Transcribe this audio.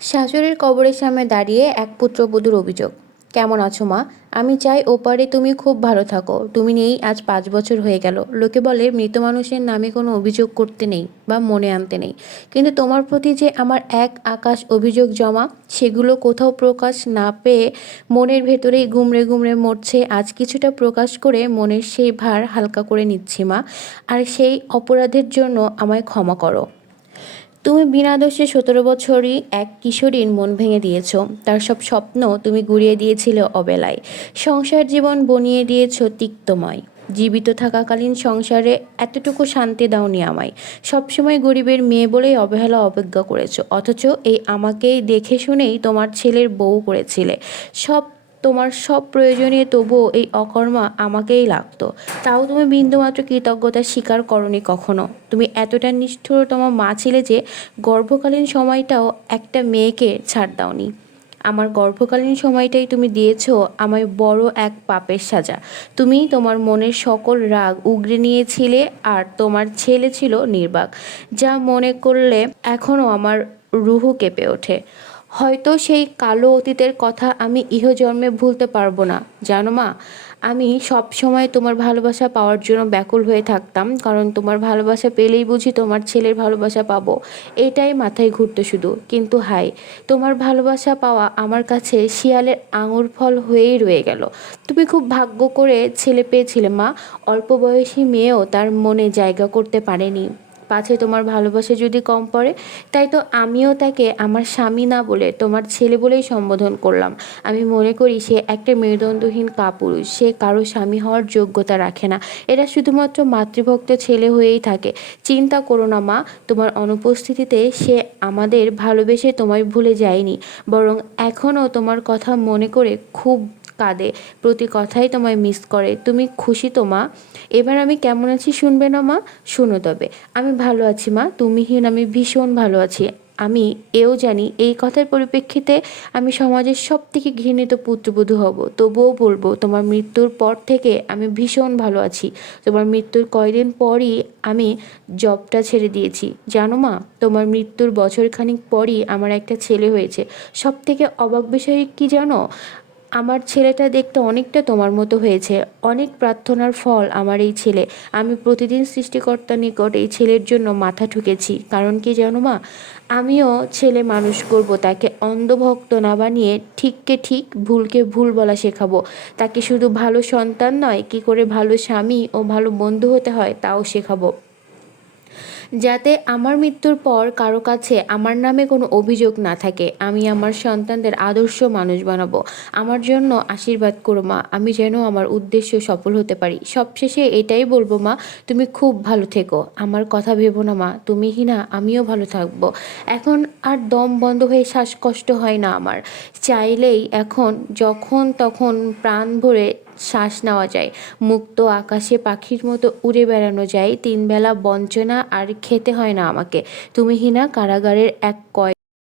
শাশুড়ির কবরের সামনে দাঁড়িয়ে এক পুত্রবধূর অভিযোগ। কেমন আছো মা? আমি চাই ওপারে তুমি খুব ভালো থাকো। তুমি নেই, আজ পাঁচ বছর হয়ে গেল লোকে বলে, মৃত মানুষের নামে কোনো অভিযোগ করতে নেই বা মনে আনতে নেই। কিন্তু তোমার প্রতি যে আমার এক আকাশ অভিযোগ জমা, সেগুলো কোথাও প্রকাশ না পেয়ে মনের ভেতরেই গুমড়ে গুমড়ে মরছে। আজ কিছুটা প্রকাশ করে মনের সেই ভার হালকা করে নিচ্ছি মা। আর সেই অপরাধের জন্য আমায় ক্ষমা করো। তুমি বিনা দোষে সতেরো বছরই এক কিশোরীর মন ভেঙে দিয়েছ। তার সব স্বপ্ন তুমি গুড়িয়ে দিয়েছিলে অবেলায়। সংসার জীবন বনিয়ে দিয়েছ তিক্তময়। জীবিত থাকাকালীন সংসারে এতটুকু শান্তি দাওনি আমায়। সবসময় গরিবের মেয়ে বলেই অবহেলা অবজ্ঞা করেছ। অথচ এই আমাকেই দেখে শুনেই তোমার ছেলের বউ করেছিলে। সব তোমার সব প্রয়োজনীয় তবুও এই অকর্মা আমাকেই লাগতো। তাও তুমি বিন্দুমাত্র কৃতজ্ঞতা স্বীকার করনি কখনো। তুমি এতটা নিষ্ঠুরতম মা ছিলে যে গর্ভকালীন সময়টাও একটা মেয়েকে ছাড় দাওনি। আমার গর্ভকালীন সময়টাই তুমি দিয়েছ আমায় বড় এক পাপের সাজা। তুমি তোমার মনের সকল রাগ উগরে নিয়েছিলে আর তোমার ছেলে ছিল নির্বাক, যা মনে করলে এখনও আমার রুহু কেঁপে ওঠে। হয়তো সেই কালো অতীতের কথা আমি ইহজন্মে ভুলতে পারব না। জানো মা, আমি সব সময় তোমার ভালোবাসা পাওয়ার জন্য ব্যাকুল হয়ে থাকতাম, কারণ তোমার ভালোবাসা পেলেই বুঝি তোমার ছেলের ভালোবাসা পাবো। এটাই মাথায় ঘুরতো শুধু। কিন্তু হাই তোমার ভালোবাসা পাওয়া আমার কাছে শিয়ালের আঙুর ফল হয়েই রয়ে গেল। তুমি খুব ভাগ্য করে ছেলে পেয়েছিলে মা। অল্প বয়সী মেয়েও তার মনে জায়গা করতে পারেনি। পাছে তোমার ভালোবাসা যদি কম পড়ে, তাই তো আমিও তাকে আমার স্বামী না বলে তোমার ছেলে বলেই সম্বোধন করলাম। আমি মনে করি সে একটা মেরুদণ্ডহীন কাপুরুষ, সে কারও স্বামী হওয়ার যোগ্যতা রাখে না। এরা শুধুমাত্র মাতৃভক্ত ছেলে হয়েই থাকে। চিন্তা করো না মা, তোমার অনুপস্থিতিতে সে আমাদের ভালোবেসে তোমায় ভুলে যায়নি। বরং এখনও তোমার কথা মনে করে খুব কাঁদে, প্রতি কথাই তোমায় মিস করে। তুমি খুশি তো, মা? এবার আমি কেমন আছি শুনবে না, মা? শুনো তবে। আমি ভালো আছি, মা। তুমিহীন আমি ভীষণ ভালো আছি। আমি এও জানি এই কথার পরিপ্রেক্ষিতে আমি সমাজের সব থেকে ঘৃণিত পুত্রবধূ হব। তবুও বলব, তোমার মৃত্যুর পর থেকে আমি ভীষণ ভালো আছি। তোমার মৃত্যুর কয়দিন পরই আমি জবটা ছেড়ে দিয়েছি। জানো, মা? তোমার মৃত্যুর বছরখানিক পরই আমার একটা ছেলে হয়েছে। সব থেকে অবাক বিষয় কি জানো? আমার ছেলেটা দেখতে অনেকটা তোমার মতো হয়েছে। অনেক প্রার্থনার ফল আমার এই ছেলে। আমি প্রতিদিন সৃষ্টিকর্তার নিকট এই ছেলের জন্য মাথা ঠুকেছি। কারণ কি জানো মা? আমিও ছেলে মানুষ করব, তাকে অন্ধভক্ত না বানিয়ে ঠিককে ঠিক, ভুলকে ভুল বলা শেখাবো। তাকে শুধু ভালো সন্তান নয়, কি করে ভালো স্বামী ও ভালো বন্ধু হতে হয় তাও শেখাবো। যাতে আমার মৃত্যুর পর কারও কাছে আমার নামে কোনো অভিযোগ না থাকে, আমি আমার সন্তানদের আদর্শ মানুষ বানাবো। আমার জন্য আশীর্বাদ করো, মা। আমি যেন আমার উদ্দেশ্য সফল হতে পারি। সবশেষে এটাই বলব, মা, তুমি খুব ভালো থেকো। আমার কথা ভেবো না, মা। তুমি কি না, আমিও ভালো থাকব। এখন আর দম বন্ধ হয়ে শ্বাসকষ্ট হয় না আমার। চাইলেই এখন যখন তখন প্রাণ ভরে শ্বাস নেওয়া যায়। মুক্ত আকাশে পাখির মতো উড়ে বেড়ানো যায়। তিনবেলা বঞ্চনা আর খেতে হয় না আমাকে। তুমি হিনা, কারাগারের এক কয়